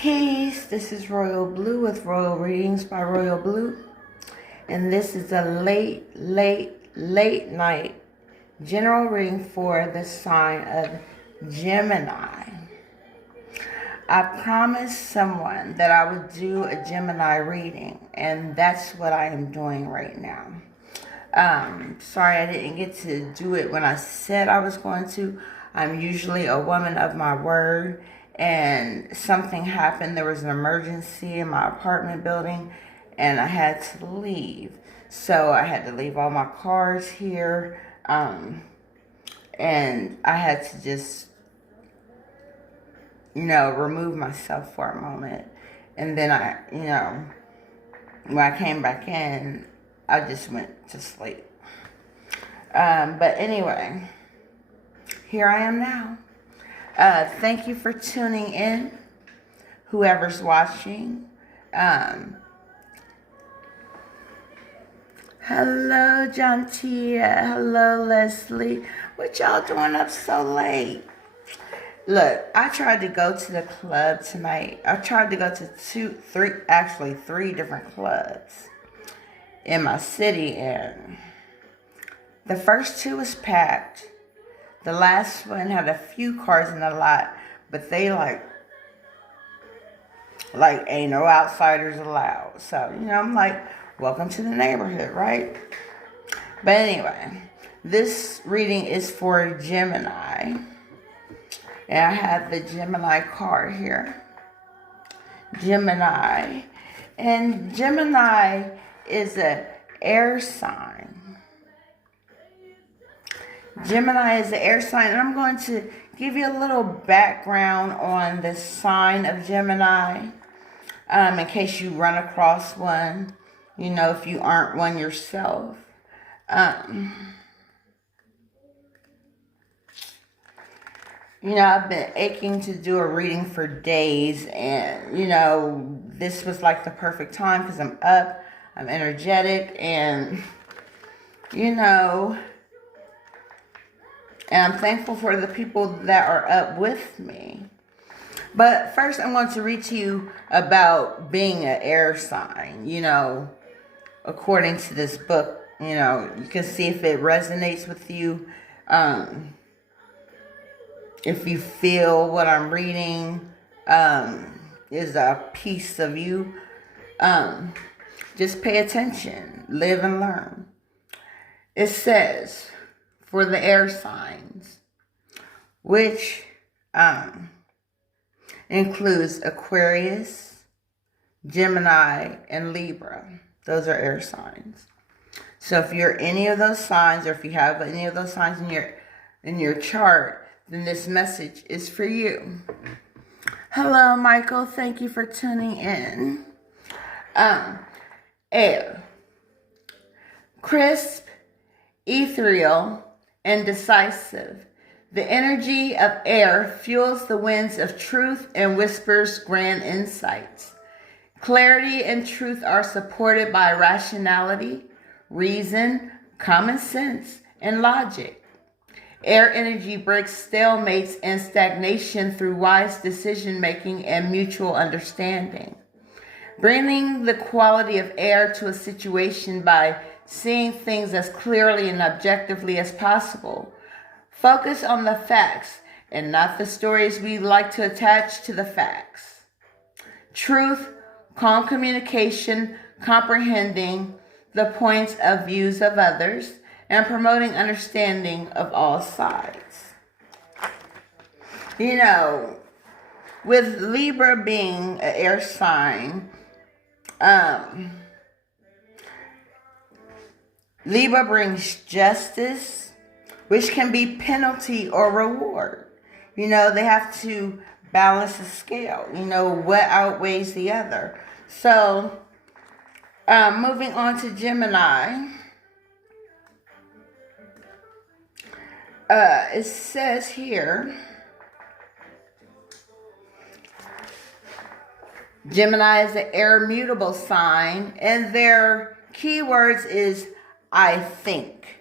Peace. This is Royal Blue with Royal Readings by Royal Blue. And this is a late night general reading for the sign of Gemini. I promised someone that I would do a Gemini reading, and that's what I am doing right now. Sorry I didn't get to do it when I said I was going to. I'm usually a woman of my word, and something happened. There was an emergency in my apartment building, and I had to leave. So I had to leave all my cards here, and I had to just, remove myself for a moment. And then when I came back in, I just went to sleep. But anyway, here I am now. Thank you for tuning in, whoever's watching. Hello, Jantia. Hello, Leslie. What y'all doing up so late? Look, I tried to go to the club tonight. I tried to go to three different clubs in my city, and the first two was packed. The last one had a few cars in the lot, but they like ain't no outsiders allowed. So, I'm like, welcome to the neighborhood, right? But anyway, this reading is for Gemini. And I have the Gemini card here. Gemini. And Gemini is an air sign. Gemini is the air sign, and I'm going to give you a little background on the sign of Gemini, in case you run across one, if you aren't one yourself. I've been aching to do a reading for days, and, this was like the perfect time because I'm up, I'm energetic, and, and I'm thankful for the people that are up with me. But first, I'm going to read to you about being an air sign. According to this book, you can see if it resonates with you. If you feel what I'm reading is a piece of you, just pay attention, live and learn. It says, for the air signs, which includes Aquarius, Gemini, and Libra. Those are air signs. So if you're any of those signs, or if you have any of those signs in your chart, then this message is for you. Hello, Michael. Thank you for tuning in. Air. Crisp, ethereal, and decisive. The energy of air fuels the winds of truth and whispers grand insights. Clarity and truth are supported by rationality, reason, common sense, and logic. Air energy breaks stalemates and stagnation through wise decision-making and mutual understanding. Bringing the quality of air to a situation by seeing things as clearly and objectively as possible. Focus on the facts and not the stories we like to attach to the facts. Truth, calm communication, comprehending the points of views of others, and promoting understanding of all sides. With Libra being an air sign, Libra brings justice, which can be penalty or reward. They have to balance the scale. What outweighs the other. So, moving on to Gemini. It says here, Gemini is an air mutable sign, and their keywords is I think.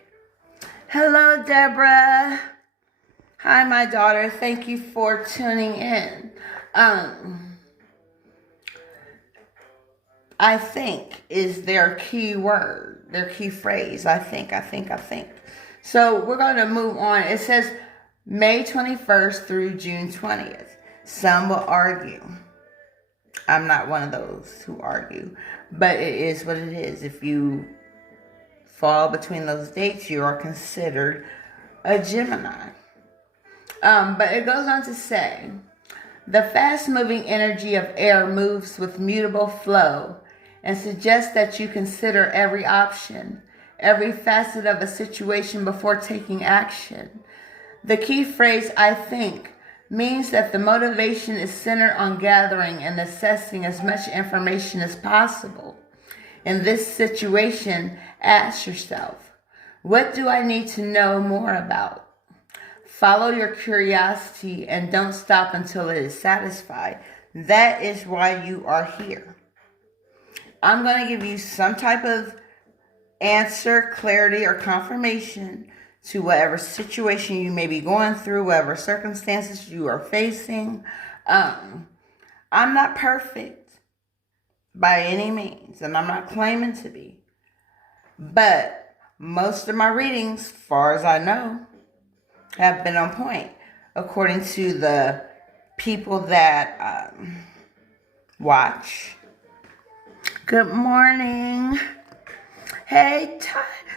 Hello, Deborah. Hi, my daughter. Thank you for tuning in. I think is their key word, their key phrase. I think. So we're going to move on. It says May 21st through June 20th. Some will argue. I'm not one of those who argue, but it is what it is. If you fall between those dates, you are considered a Gemini. But it goes on to say, the fast-moving energy of air moves with mutable flow and suggests that you consider every option, every facet of a situation before taking action. The key phrase, I think, means that the motivation is centered on gathering and assessing as much information as possible. In this situation, ask yourself, what do I need to know more about? Follow your curiosity and don't stop until it is satisfied. That is why you are here. I'm going to give you some type of answer, clarity, or confirmation to whatever situation you may be going through, whatever circumstances you are facing. I'm not perfect by any means, and I'm not claiming to be. But most of my readings, as far as I know, have been on point, according to the people that watch. Good morning. Hey,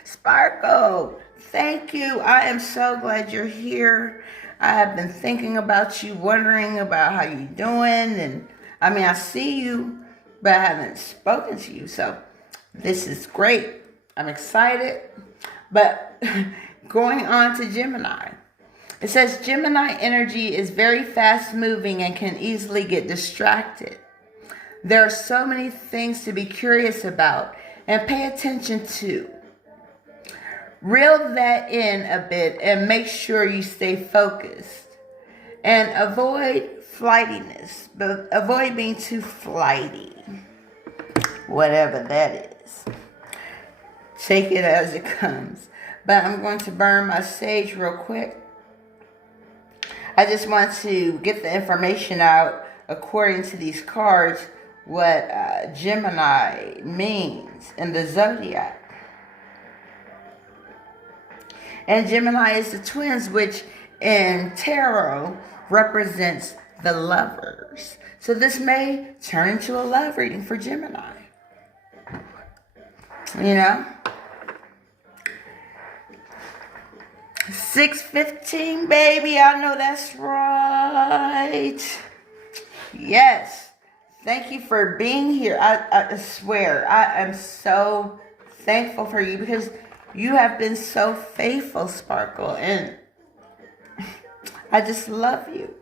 Sparkle. Thank you. I am so glad you're here. I have been thinking about you, wondering about how you're doing. And I see you, but I haven't spoken to you. So this is great. I'm excited. But going on to Gemini. It says Gemini energy is very fast moving and can easily get distracted. There are so many things to be curious about and pay attention to. Reel that in a bit and make sure you stay focused. And avoid flightiness, but avoid being too flighty. Whatever that is. Take it as it comes. But I'm going to burn my sage real quick. I just want to get the information out according to these cards what Gemini means in the zodiac. And Gemini is the twins, which in tarot represents the lovers. So this may turn into a love reading for Gemini. You know? 6:15, baby. I know that's right. Yes. Thank you for being here. I swear, I am so thankful for you because you have been so faithful, Sparkle, and I just love you.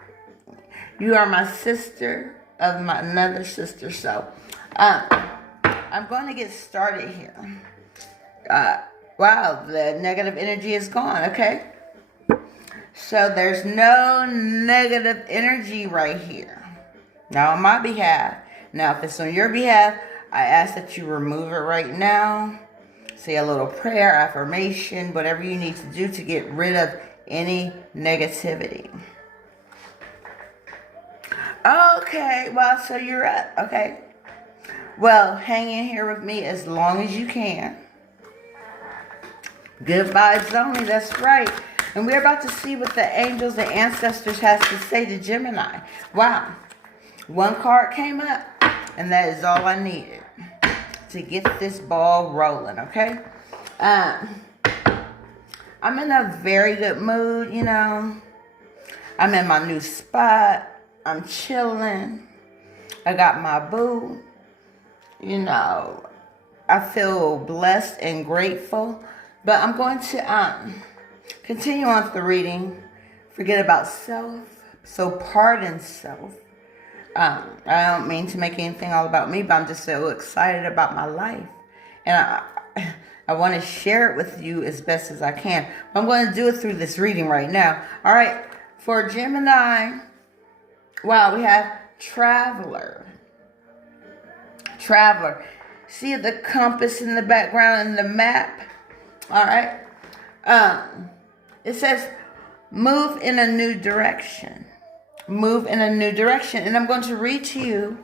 You are my sister of my another sister, so I'm going to get started here. Wow, the negative energy is gone, okay? So there's no negative energy right here. Now on my behalf. Now if it's on your behalf, I ask that you remove it right now. Say a little prayer, affirmation, whatever you need to do to get rid of any negativity. Okay, well, so you're up, okay? Well, hang in here with me as long as you can. Good vibes only, that's right. And we're about to see what the angels and ancestors has to say to Gemini. Wow. One card came up, and that is all I needed to get this ball rolling, okay? I'm in a very good mood, you know. I'm in my new spot. I'm chilling. I got my boo. You know, I feel blessed and grateful. But I'm going to continue on with the reading. Forget about self. So pardon self. I don't mean to make anything all about me, but I'm just so excited about my life. And I want to share it with you as best as I can. I'm going to do it through this reading right now. All right. For Gemini, wow, we have Traveler. Traveler. See the compass in the background and the map? All right. It says, move in a new direction. Move in a new direction. And I'm going to read to you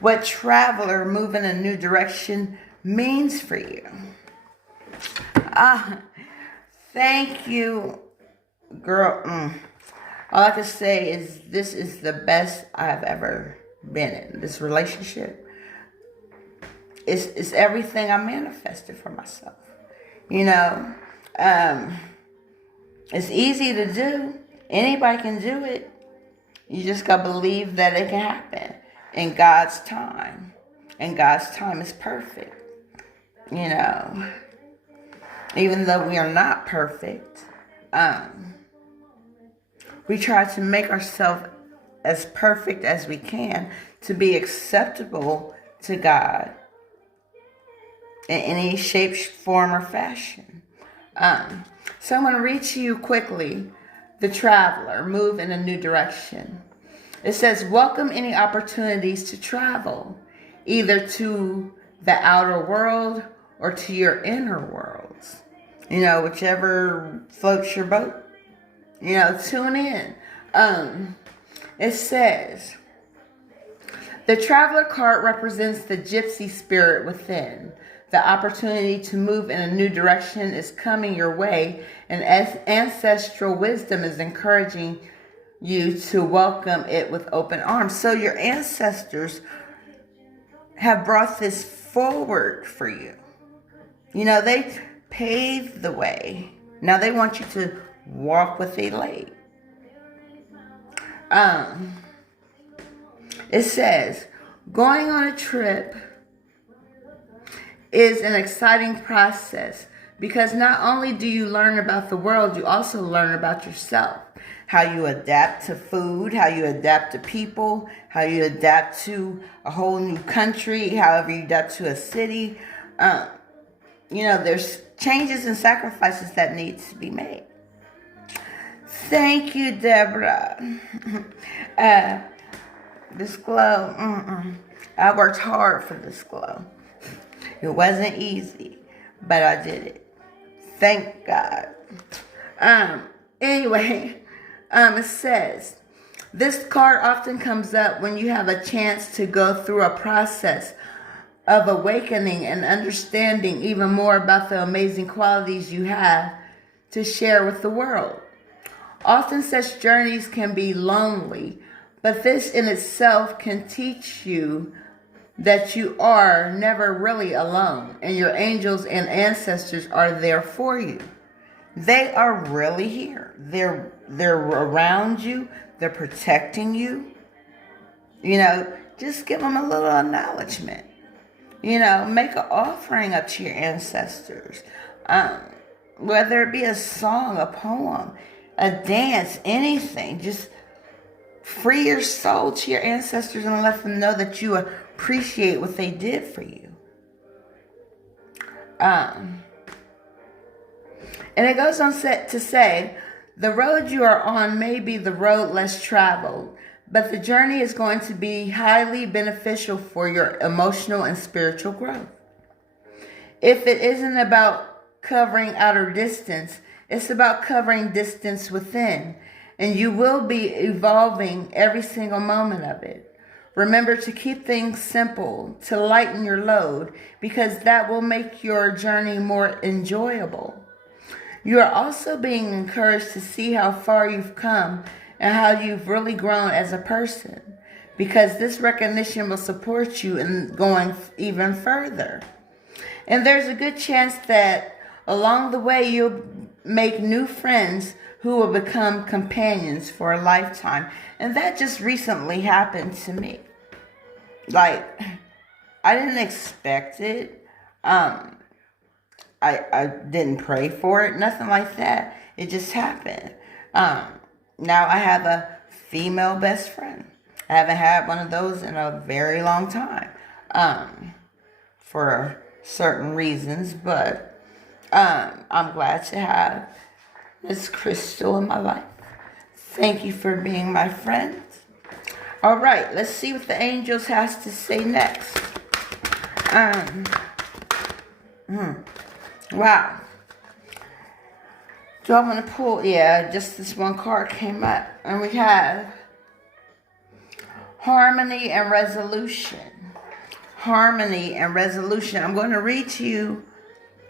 what traveler moving a new direction means for you. Thank you, girl. All I can say is this is the best I've ever been in. This relationship is everything I manifested for myself. It's easy to do. Anybody can do it. You just got to believe that it can happen in God's time. And God's time is perfect. Even though we are not perfect, we try to make ourselves as perfect as we can to be acceptable to God in any shape, form, or fashion. So I'm going to read to you quickly the traveler, move in a new direction. It says, welcome any opportunities to travel, either to the outer world or to your inner worlds. Whichever floats your boat. Tune in. It says, the traveler card represents the gypsy spirit within. The opportunity to move in a new direction is coming your way, and ancestral wisdom is encouraging you to welcome it with open arms. So your ancestors have brought this forward for you. They paved the way. Now they want you to walk with a light. It says, going on a trip is an exciting process because not only do you learn about the world, you also learn about yourself. How you adapt to food, how you adapt to people, how you adapt to a whole new country, however you adapt to a city. There's changes and sacrifices that need to be made. Thank you, Deborah. This glow, I worked hard for this glow. It wasn't easy, but I did it. Thank God. Anyway, it says, this card often comes up when you have a chance to go through a process of awakening and understanding even more about the amazing qualities you have to share with the world. Often such journeys can be lonely, but this in itself can teach you that you are never really alone, and your angels and ancestors are there for you. They are really here. They're around you. They're protecting you. Just give them a little acknowledgement. Make an offering up to your ancestors. Whether it be a song, a poem, a dance, anything. Just free your soul to your ancestors and let them know that you appreciate what they did for you. And it goes on to say, the road you are on may be the road less traveled, but the journey is going to be highly beneficial for your emotional and spiritual growth. If it isn't about covering outer distance, it's about covering distance within, and you will be evolving every single moment of it. Remember to keep things simple, to lighten your load, because that will make your journey more enjoyable. You are also being encouraged to see how far you've come and how you've really grown as a person, because this recognition will support you in going even further. And there's a good chance that along the way you'll make new friends who will become companions for a lifetime. And that just recently happened to me. I didn't expect it. I didn't pray for it, nothing like that. It just happened. Now I have a female best friend. I haven't had one of those in a very long time, for certain reasons, but I'm glad to have Miss Crystal in my life. Thank you for being my friend. All right, let's see what the angels has to say next. Wow. Do I want to pull? Yeah, just this one card came up. And we have harmony and resolution. harmony and resolution. I'm going to read to you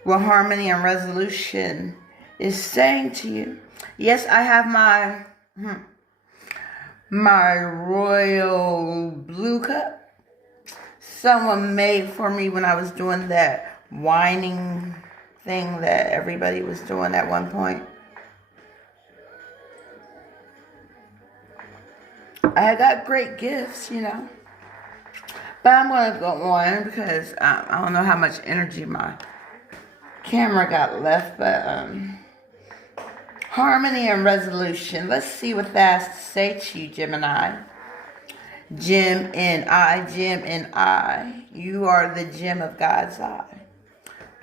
what harmony and resolution is saying to you. Yes, I have my royal blue cup. Someone made for me when I was doing that whining thing that everybody was doing at one point. I got great gifts, you know. But I'm going to go on because I don't know how much energy my camera got left. But harmony and resolution. Let's see what that has to say to you, Gemini. Gemini. You are the gem of God's eye.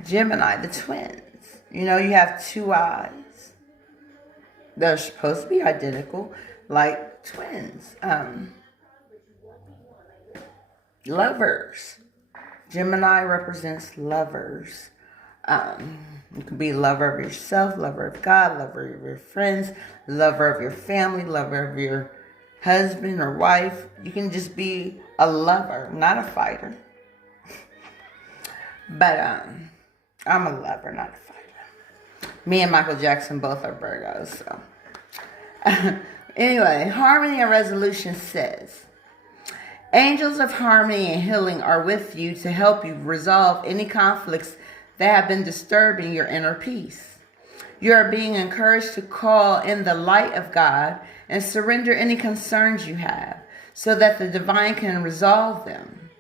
Gemini, the twins. You know, you have two eyes. They're supposed to be identical, like twins. Lovers. Gemini represents lovers. You can be a lover of yourself, lover of God, lover of your friends, lover of your family, lover of your husband or wife. You can just be a lover, not a fighter. But I'm a lover, not a fighter. Me and Michael Jackson both are Virgos, so. Anyway, harmony and resolution says, angels of harmony and healing are with you to help you resolve any conflicts that have been disturbing your inner peace. You are being encouraged to call in the light of God and surrender any concerns you have so that the divine can resolve them.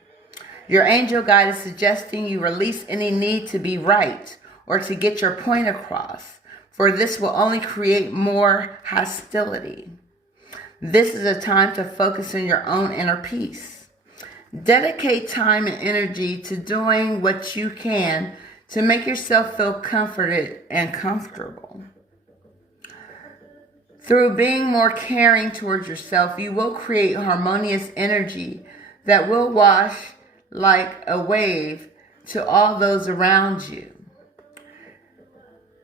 Your angel guide is suggesting you release any need to be right or to get your point across, for this will only create more hostility. This is a time to focus on your own inner peace. Dedicate time and energy to doing what you can to make yourself feel comforted and comfortable. Through being more caring towards yourself, you will create harmonious energy that will wash like a wave to all those around you.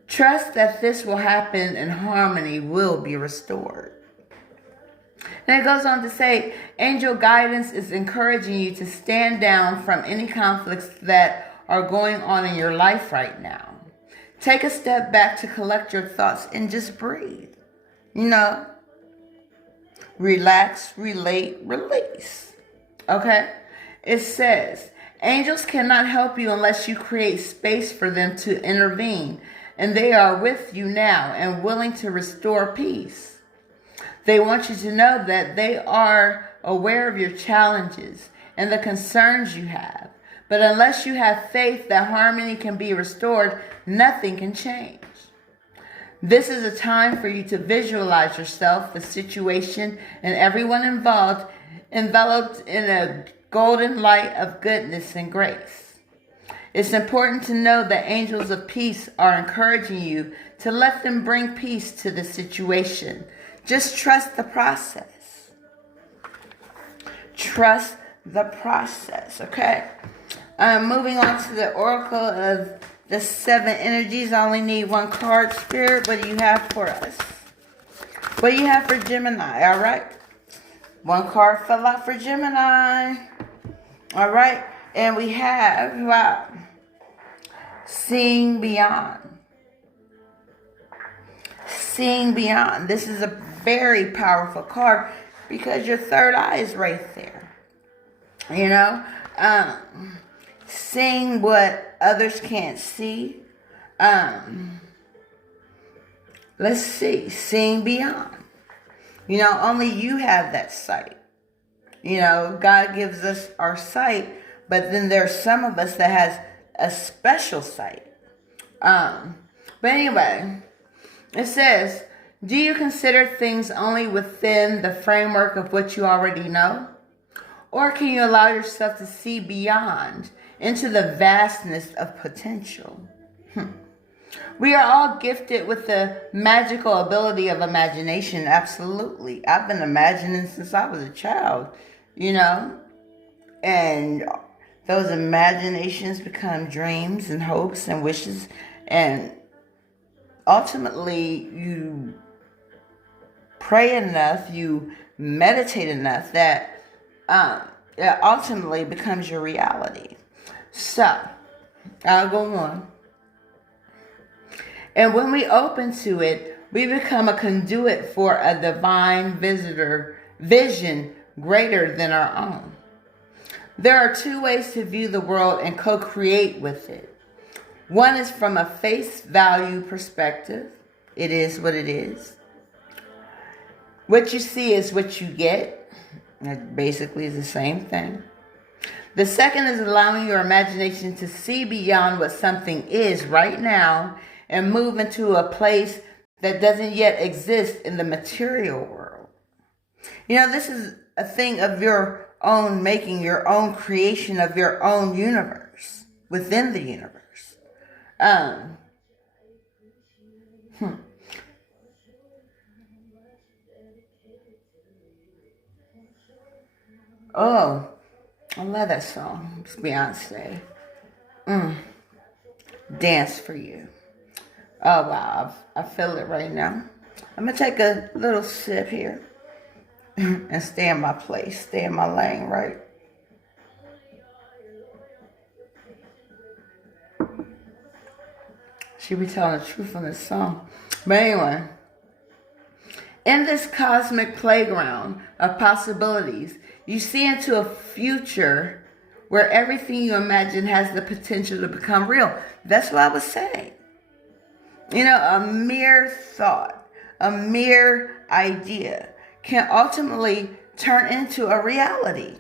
Trust that this will happen and harmony will be restored. And it goes on to say, angel guidance is encouraging you to stand down from any conflicts that are going on in your life right now. Take a step back to collect your thoughts and just breathe. You know, relax, relate, release. Okay? It says, angels cannot help you unless you create space for them to intervene, and they are with you now and willing to restore peace. They want you to know that they are aware of your challenges and the concerns you have. But unless you have faith that harmony can be restored, nothing can change. This is a time for you to visualize yourself, the situation, and everyone involved enveloped in a golden light of goodness and grace. It's important to know that angels of peace are encouraging you to let them bring peace to the situation. Just trust the process. Trust the process, okay? Moving on to the Oracle of the 7 energies. I only need 1 card, Spirit. What do you have for us? What do you have for Gemini? All right. 1 card fell out for Gemini. All right. And we have, wow, Seeing Beyond. Seeing Beyond. This is a very powerful card because your third eye is right there. You know? Seeing what others can't see. Let's see. Seeing beyond. You know, only you have that sight. You know, God gives us our sight, but then there's some of us that has a special sight. But anyway, it says, do you consider things only within the framework of what you already know? Or can you allow yourself to see beyond into the vastness of potential? We are all gifted with the magical ability of imagination. Absolutely. I've been imagining since I was a child, you know, and those imaginations become dreams and hopes and wishes. And ultimately, you pray enough, you meditate enough that it ultimately becomes your reality. So, I'll go on. And when we open to it, we become a conduit for a divine vision greater than our own. There are two ways to view the world and co-create with it. One is from a face value perspective. It is what it is. What you see is what you get. That basically is the same thing. The second is allowing your imagination to see beyond what something is right now and move into a place that doesn't yet exist in the material world. This is a thing of your own making, your own creation of your own universe within the universe. Oh, I love that song. It's Beyonce. Dance for You. Oh, wow. I feel it right now. I'm going to take a little sip here and stay in my place, stay in my lane, right? She be telling the truth on this song. But anyway, in this cosmic playground of possibilities, you see into a future where everything you imagine has the potential to become real. That's what I was saying. A mere thought, a mere idea can ultimately turn into a reality.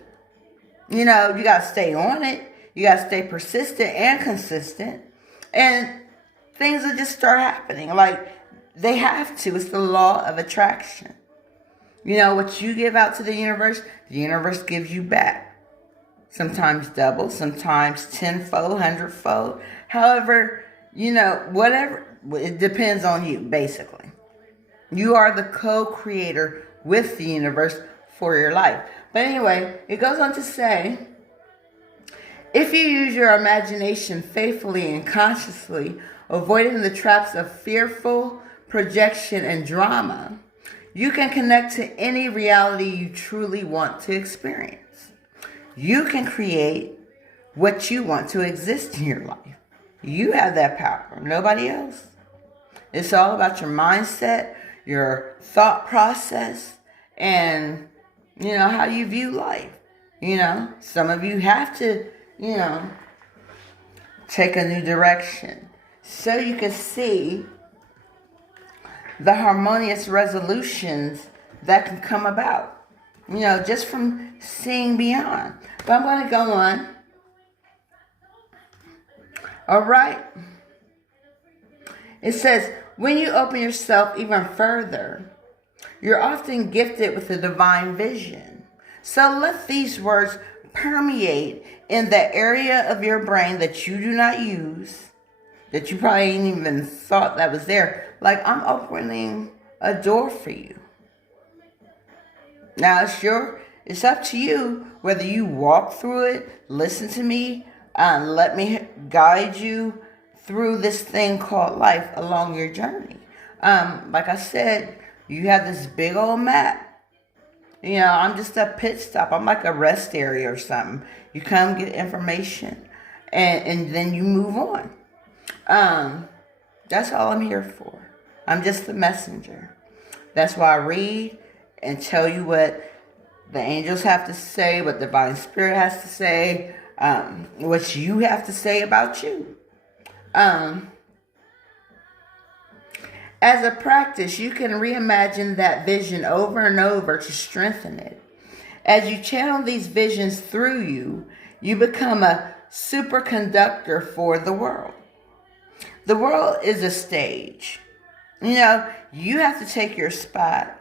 You got to stay on it. You got to stay persistent and consistent. And things will just start happening. Like they have to. It's the law of attraction. What you give out to the universe gives you back. Sometimes double, sometimes tenfold, hundredfold. However, whatever. It depends on you, basically. You are the co-creator with the universe for your life. But anyway, it goes on to say, if you use your imagination faithfully and consciously, avoiding the traps of fearful projection and drama, you can connect to any reality you truly want to experience. You can create what you want to exist in your life. You have that power, nobody else. It's all about your mindset, your thought process, and, how you view life. Some of you have to, take a new direction so you can see the harmonious resolutions that can come about, just from seeing beyond. But I'm going to go on. All right. It says, when you open yourself even further, you're often gifted with a divine vision. So let these words permeate in the area of your brain that you do not use, that you probably ain't even thought that was there. Like, I'm opening a door for you. Now, it's up to you whether you walk through it, listen to me, let me guide you through this thing called life along your journey. Like I said, you have this big old map. I'm just a pit stop. I'm like a rest area or something. You come get information and then you move on. That's all I'm here for. I'm just the messenger. That's why I read and tell you what the angels have to say, what divine spirit has to say, what you have to say about you. As a practice, you can reimagine that vision over and over to strengthen it. As you channel these visions through you, you become a superconductor for the world. The world is a stage. You have to take your spot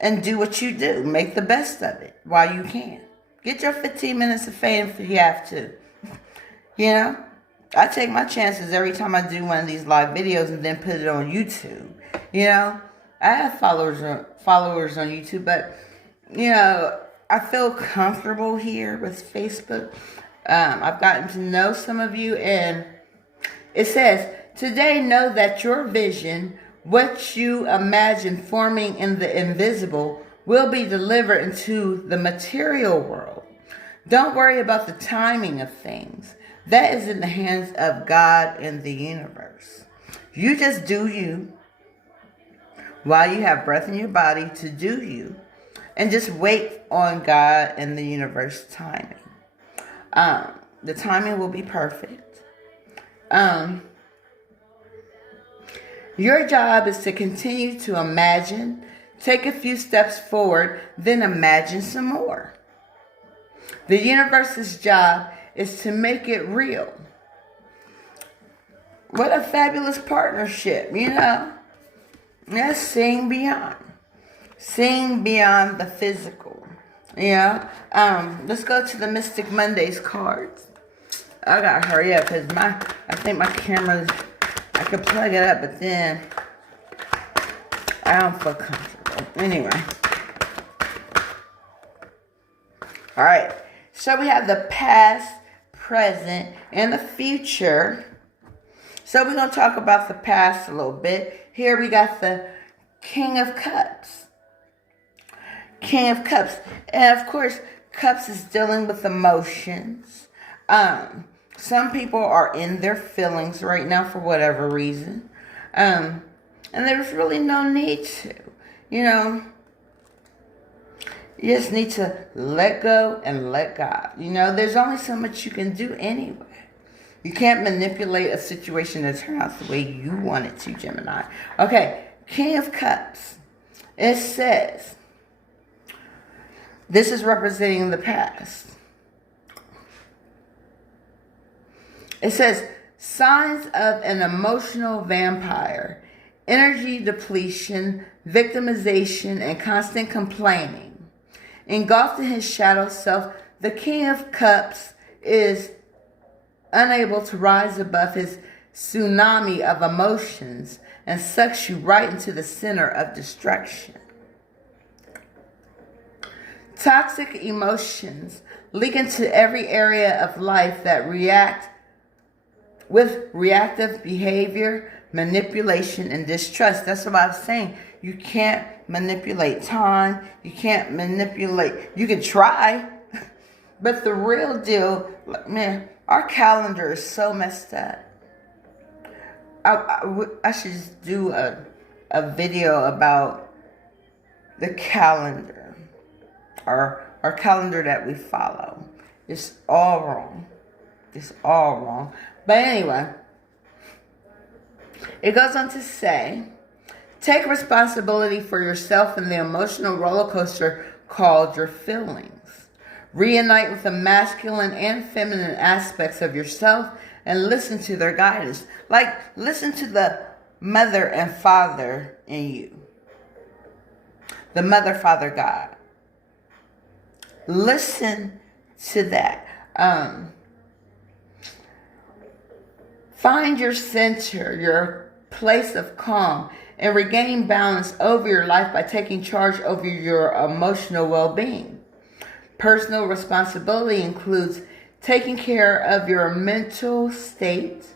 and do what you do. Make the best of it while you can. Get your 15 minutes of fame if you have to. I take my chances every time I do one of these live videos and then put it on YouTube. I have followers on YouTube, but, I feel comfortable here with Facebook. I've gotten to know some of you, and it says, today know that your vision, what you imagine forming in the invisible, will be delivered into the material world. Don't worry about the timing of things. That is in the hands of God and the universe. You just do you while you have breath in your body to do you. And just wait on God and the universe timing. The timing will be perfect. Your job is to continue to imagine, take a few steps forward, then imagine some more. The universe's job is to make it real. What a fabulous partnership, you know? Let's seeing beyond. Seeing beyond the physical. Yeah. Let's go to the Mystic Mondays cards. I gotta hurry up because I think my camera's, I could plug it up, but then I don't feel comfortable. Anyway. Alright. So we have the past, present, and the future. So we're going to talk about the past a little bit. Here we got the King of Cups. King of Cups. And of course, Cups is dealing with emotions. Some people are in their feelings right now for whatever reason. And there's really no need to. You know, you just need to let go and let God. You know, there's only so much you can do anyway. You can't manipulate a situation to turn out the way you want it to, Gemini. Okay, King of Cups. It says, this is representing the past. It says, signs of an emotional vampire, energy depletion, victimization, and constant complaining. Engulfed in his shadow self, the King of Cups is unable to rise above his tsunami of emotions and sucks you right into the center of destruction. Toxic emotions leak into every area of life that react with reactive behavior, manipulation, and distrust. That's what I was saying. You can't manipulate time. You can't manipulate. You can try. But the real deal, man, our calendar is so messed up. I should just do a video about the calendar. Our calendar that we follow. It's all wrong. It's all wrong. But anyway, it goes on to say, take responsibility for yourself and the emotional roller coaster called your feelings. Reunite with the masculine and feminine aspects of yourself and listen to their guidance. Like, listen to the mother and father in you. The mother, father, God. Listen to that. Find your center, your place of calm, and regain balance over your life by taking charge over your emotional well-being. Personal responsibility includes taking care of your mental state,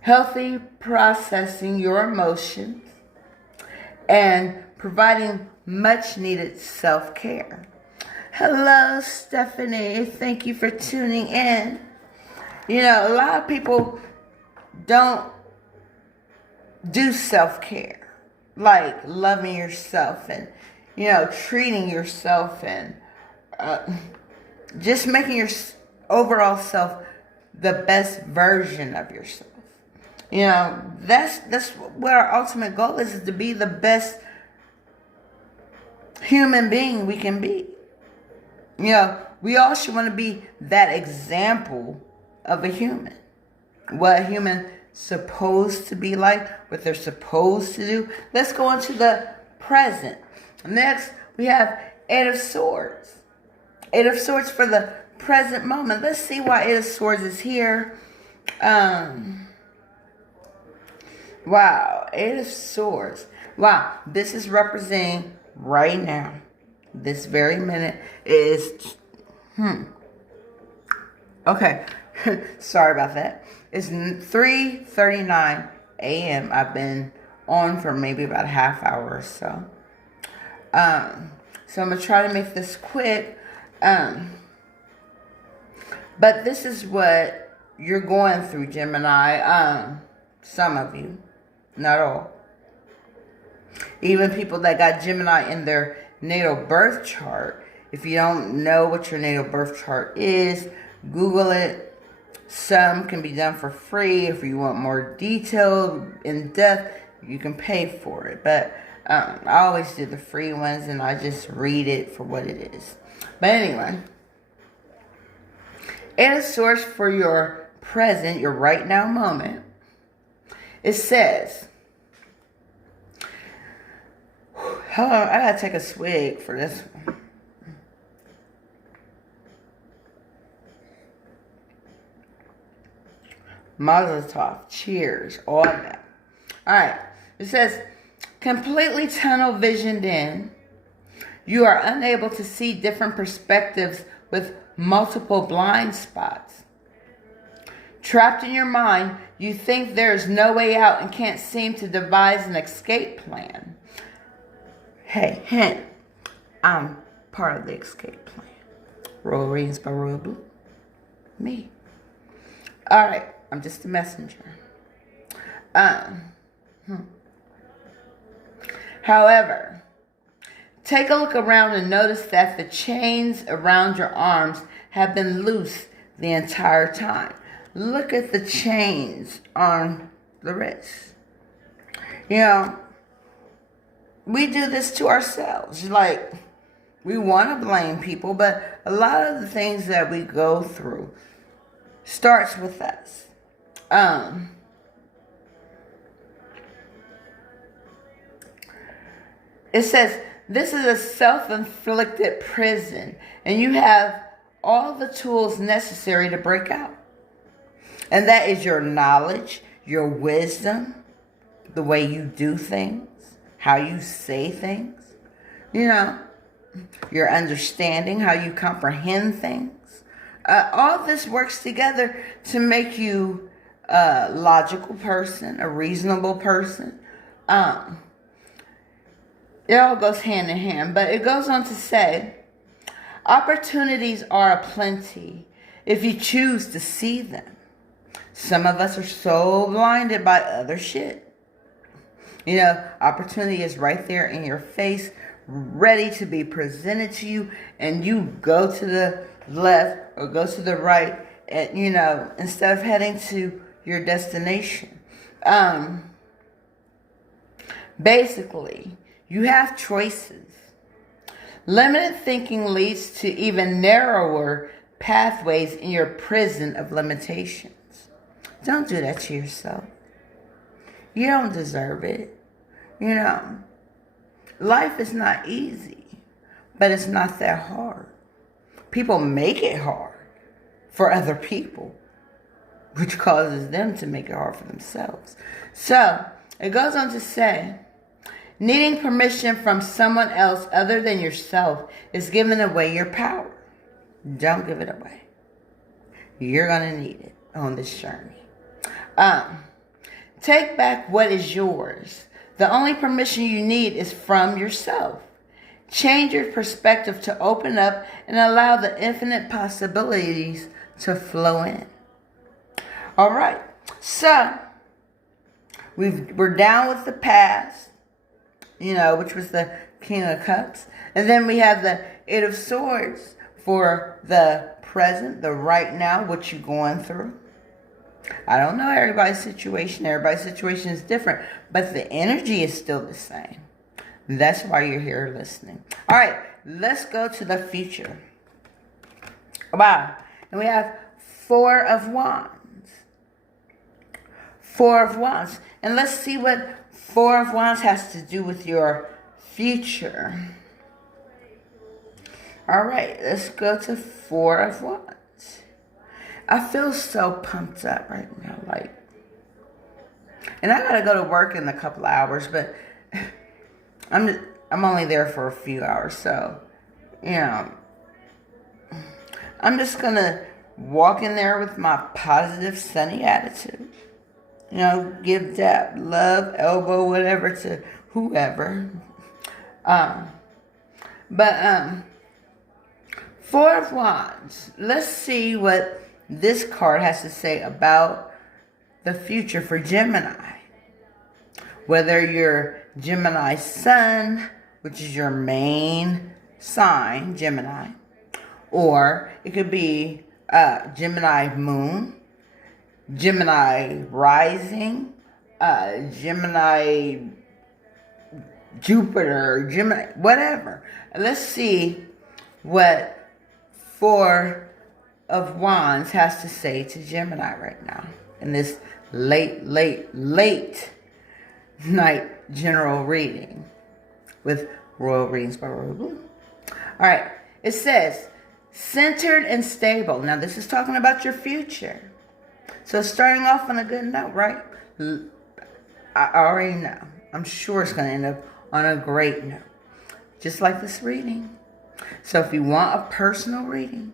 healthy processing your emotions, and providing much needed self-care. Hello, Stephanie. Thank you for tuning in. You know, a lot of people don't do self-care, like loving yourself and, you know, treating yourself and just making your overall self the best version of yourself. You know, that's what our ultimate goal is to be the best human being we can be. You know, we all should want to be that example of a human. What a human supposed to be like, what they're supposed to do. Let's go into the present. Next, we have Eight of Swords. Eight of Swords for the present moment. Let's see why Eight of Swords is here. Wow, Eight of Swords. Wow, this is representing right now. This very minute is, okay, sorry about that. It's 3:39 a.m. I've been on for maybe about a half hour or so. So I'm going to try to make this quick. But this is what you're going through, Gemini. Some of you, not all. Even people that got Gemini in their natal birth chart. If you don't know what your natal birth chart is, Google it. Some can be done for free. If you want more detailed, in depth, you can pay for it. But I always do the free ones, and I just read it for what it is. But anyway, add a source for your present, your right now moment. It says, hold on, I gotta take a swig for this one. Mazel tov, cheers, all that. Alright, it says, completely tunnel visioned in, you are unable to see different perspectives with multiple blind spots. Trapped in your mind, you think there is no way out and can't seem to devise an escape plan. Hey, hint, I'm part of the escape plan. Royal readings by Royal Blue. Me. Alright, I'm just a messenger. However, take a look around and notice that the chains around your arms have been loose the entire time. Look at the chains on the wrist. You know, we do this to ourselves. Like, we want to blame people, but a lot of the things that we go through starts with us. It says, this is a self-inflicted prison, and you have all the tools necessary to break out. And that is your knowledge, your wisdom, the way you do things, how you say things, you know, your understanding, how you comprehend things. All this works together to make you a logical person, a reasonable person. It all goes hand in hand, but it goes on to say, opportunities are aplenty if you choose to see them. Some of us are so blinded by other shit. You know, opportunity is right there in your face, ready to be presented to you, and you go to the left or go to the right, and, you know, instead of heading to your destination. Basically, you have choices. Limited thinking leads to even narrower pathways in your prison of limitations. Don't do that to yourself. You don't deserve it. You know, life is not easy, but it's not that hard. People make it hard for other people, which causes them to make it hard for themselves. So, it goes on to say, needing permission from someone else other than yourself is giving away your power. Don't give it away. You're going to need it on this journey. Take back what is yours. The only permission you need is from yourself. Change your perspective to open up and allow the infinite possibilities to flow in. All right. So, we're down with the past, you know, which was the King of Cups. And then we have the Eight of Swords for the present, the right now, what you're going through. I don't know everybody's situation. Everybody's situation is different, but the energy is still the same. That's why you're here listening. All right, let's go to the future. Wow. And we have Four of Wands. Four of Wands. And let's see what Four of Wands has to do with your future. All right, let's go to Four of Wands. I feel so pumped up right now, like, and I gotta go to work in a couple of hours, but I'm only there for a few hours, so, you know, I'm just gonna walk in there with my positive, sunny attitude. You know, give that love, elbow, whatever to whoever. But Four of Wands. Let's see what this card has to say about the future for Gemini. Whether you're Gemini Sun, which is your main sign, Gemini, or it could be Gemini Moon, Gemini Rising, Gemini Jupiter, Gemini, whatever. Let's see what Four of Wands has to say to Gemini right now in this late night general reading with Royal Readings by Royal Blue. All right, it says centered and stable. Now this is talking about your future. So starting off on a good note, right? I already know. I'm sure it's going to end up on a great note. Just like this reading. So if you want a personal reading,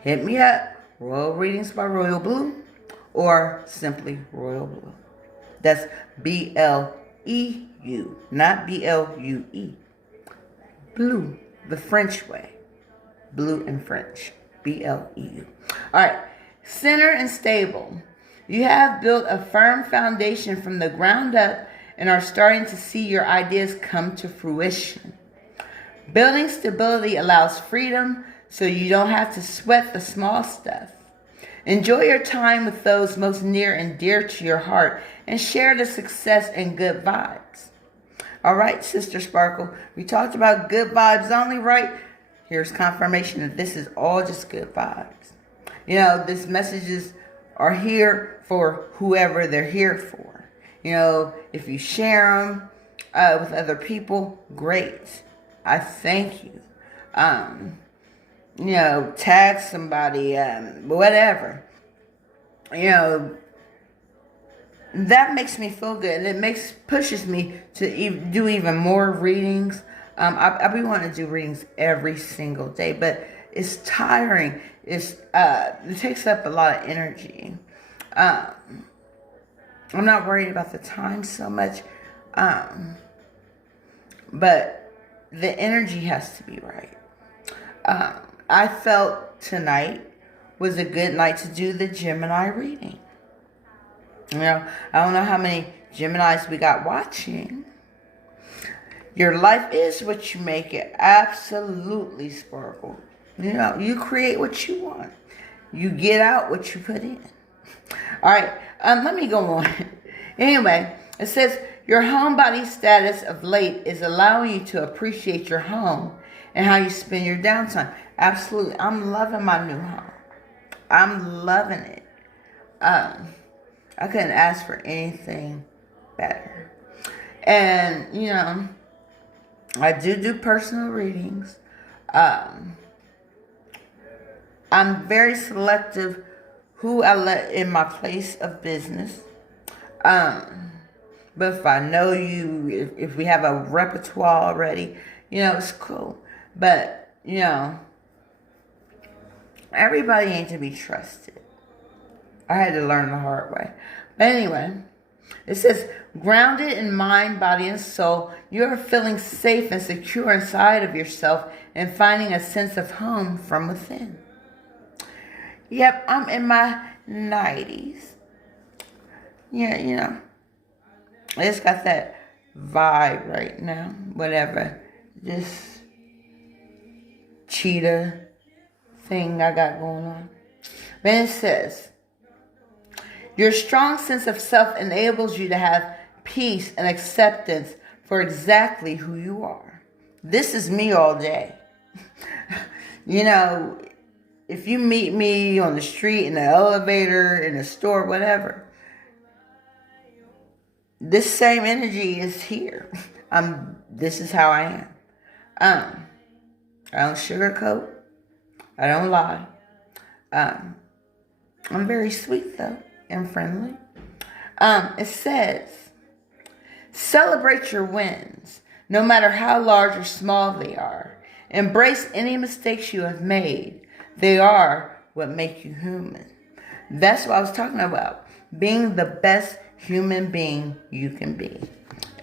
hit me up. Royal Readings by Royal Blue or simply Royal Blue. That's B-L-E-U, not B-L-U-E. Blue, the French way. Blue in French. B-L-E-U. All right. Centered and stable. You have built a firm foundation from the ground up and are starting to see your ideas come to fruition. Building stability allows freedom so you don't have to sweat the small stuff. Enjoy your time with those most near and dear to your heart and share the success and good vibes. All right, Sister Sparkle, we talked about good vibes only, right? Here's confirmation that this is all just good vibes. You know, these messages are here for whoever they're here for. You know, if you share them with other people, great. I thank you. You know, tag somebody, whatever. You know, that makes me feel good, and it pushes me to do even more readings. I be wanting to do readings every single day, but it's tiring. It takes up a lot of energy. I'm not worried about the time so much, but the energy has to be right. I felt tonight was a good night to do the Gemini reading. You know, I don't know how many Geminis we got watching. Your life is what you make it. Absolutely, Sparkle. You know, you create what you want. You get out what you put in. All right, let me go on. Anyway, it says, your homebody status of late is allowing you to appreciate your home and how you spend your downtime. Absolutely. I'm loving my new home. I'm loving it. I couldn't ask for anything better. And, you know, I do personal readings. I'm very selective who I let in my place of business. But if I know you, if we have a repertoire already, you know, it's cool. But, you know, everybody ain't to be trusted. I had to learn the hard way. But anyway, it says, grounded in mind, body, and soul, you are feeling safe and secure inside of yourself and finding a sense of home from within. Yep, I'm in my 90s. Yeah, you know, I just got that vibe right now. Whatever. This cheetah thing I got going on. Then it says, your strong sense of self enables you to have peace and acceptance for exactly who you are. This is me all day. You know, if you meet me on the street, in the elevator, in the store, whatever, this same energy is here. This is how I am. I don't sugarcoat. I don't lie. I'm very sweet though and friendly. It says, celebrate your wins, no matter how large or small they are. Embrace any mistakes you have made. They are what make you human. That's what I was talking about. Being the best human being you can be.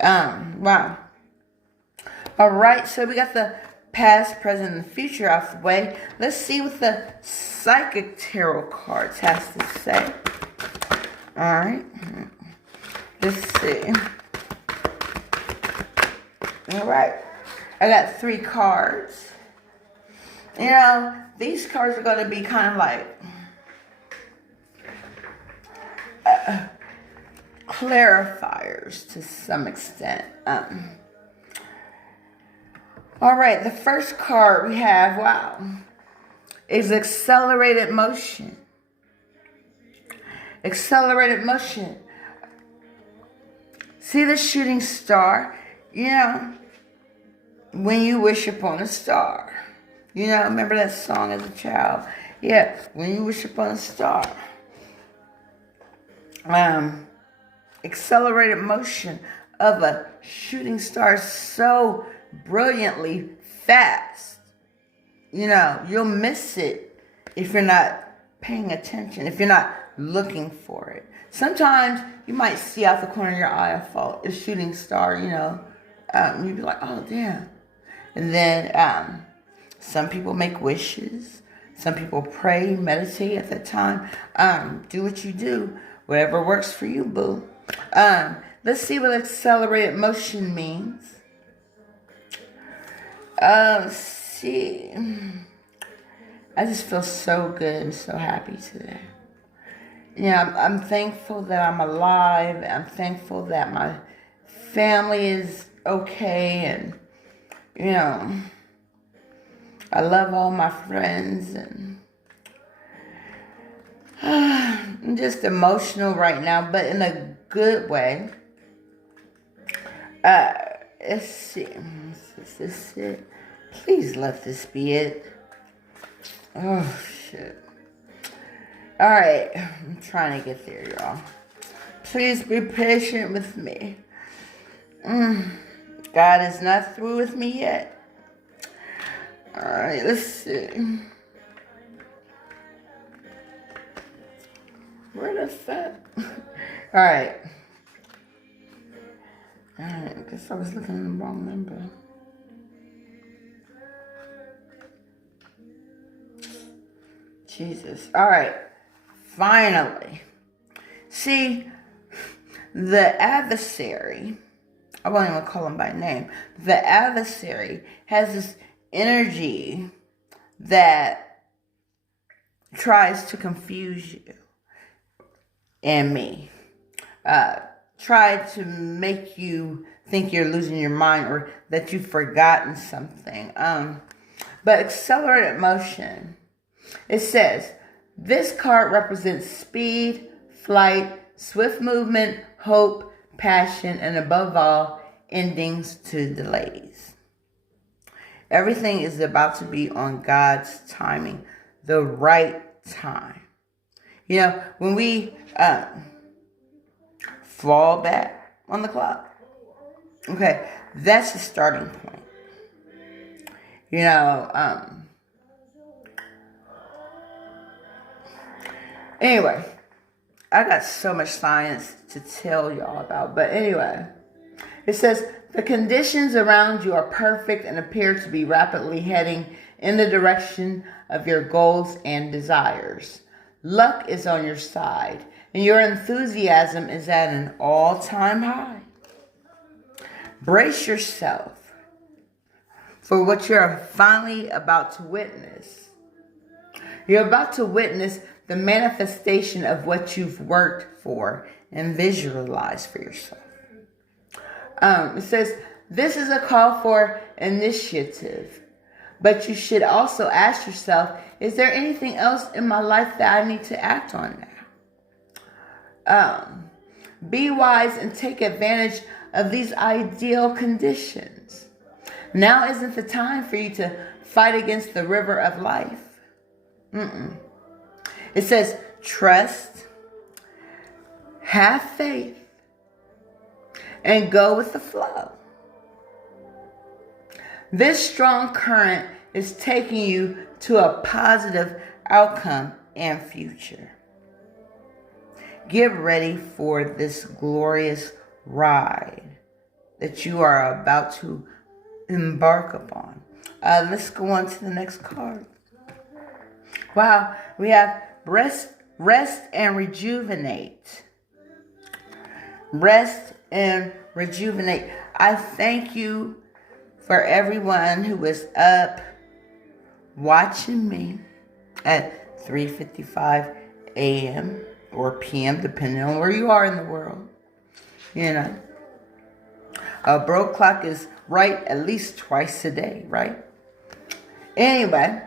Wow. All right, so we got the past, present, and future out the way. Let's see what the psychic tarot cards has to say. All right. Let's see. All right. I got 3 cards. You know, these cards are going to be kind of like clarifiers to some extent. All right, the first card we have, wow, is accelerated motion. Accelerated motion. See the shooting star? You know, when you wish upon a star. You know, remember that song as a child? Yeah, when you wish upon a star. Accelerated motion of a shooting star so brilliantly fast. You know, you'll miss it if you're not paying attention, if you're not looking for it. Sometimes you might see out the corner of your eye a shooting star, you know. You'd be like, oh, damn. And then some people make wishes. Some people pray, meditate at that time. Do what you do. Whatever works for you, boo. Let's see what accelerated motion means. Let's see. I just feel so good and so happy today. You know, I'm thankful that I'm alive. I'm thankful that my family is okay. And, you know, I love all my friends. And I'm just emotional right now, but in a good way. Let's see. Is this it? Please let this be it. Oh, shit. Alright. I'm trying to get there, y'all. Please be patient with me. God is not through with me yet. Alright, let's see. Where the fuck? Alright. I guess I was looking at the wrong number. Jesus. Alright. Finally. See, the adversary, I won't even call him by name. The adversary has this energy that tries to confuse you and me. Try to make you think you're losing your mind or that you've forgotten something. But accelerated motion, it says, this card represents speed, flight, swift movement, hope, passion, and above all, endings to delays. Everything is about to be on God's timing, the right time. You know, when we fall back on the clock, okay, that's the starting point. You know, anyway, I got so much science to tell y'all about. But anyway, it says, the conditions around you are perfect and appear to be rapidly heading in the direction of your goals and desires. Luck is on your side, and your enthusiasm is at an all-time high. Brace yourself for what you're finally about to witness. You're about to witness the manifestation of what you've worked for and visualized for yourself. It says, this is a call for initiative, but you should also ask yourself, is there anything else in my life that I need to act on now? Be wise and take advantage of these ideal conditions. Now isn't the time for you to fight against the river of life. It says, trust, have faith, and go with the flow. This strong current is taking you to a positive outcome and future. Get ready for this glorious ride that you are about to embark upon. Let's go on to the next card. Wow, we have rest and rejuvenate. Rest and rejuvenate. I thank you for everyone who was up watching me at 3:55 a.m. or p.m., depending on where you are in the world. You know, a broke clock is right at least twice a day, right? Anyway.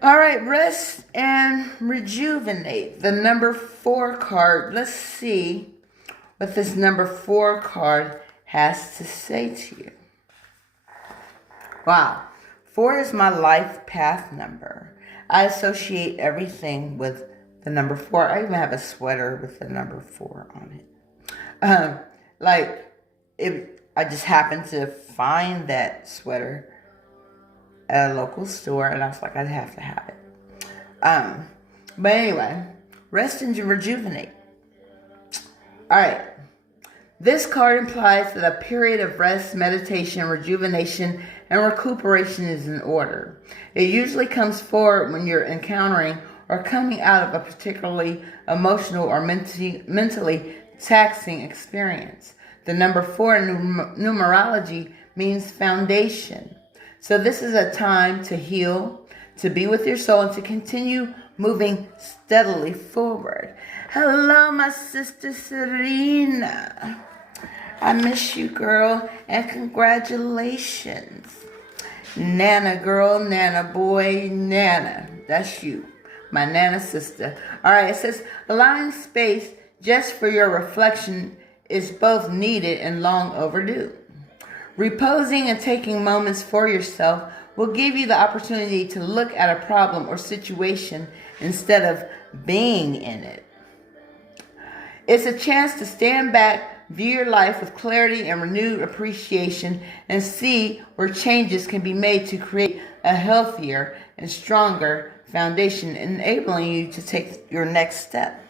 All right, rest and rejuvenate. The number 4 card. Let's see what this number 4 card has to say to you. Wow. 4 is my life path number. I associate everything with the number 4. I even have a sweater with the number 4 on it. I just happened to find that sweater at a local store, and I was like, I'd have to have it. But anyway, rest and rejuvenate. All right. This card implies that a period of rest, meditation, rejuvenation, and recuperation is in order. It usually comes forward when you're encountering or coming out of a particularly emotional or mentally taxing experience. The number 4 in numerology means foundation. So this is a time to heal, to be with your soul, and to continue moving steadily forward. Hello, my sister Serena. I miss you, girl, and congratulations. Nana girl, Nana boy, Nana. That's you, my Nana sister. All right, it says, allowing space just for your reflection is both needed and long overdue. Reposing and taking moments for yourself will give you the opportunity to look at a problem or situation instead of being in it. It's a chance to stand back, view your life with clarity and renewed appreciation, and see where changes can be made to create a healthier and stronger foundation, enabling you to take your next step.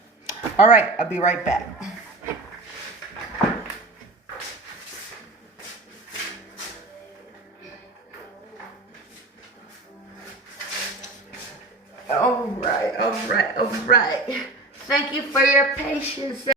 All right, I'll be right back. All right. Thank you for your patience.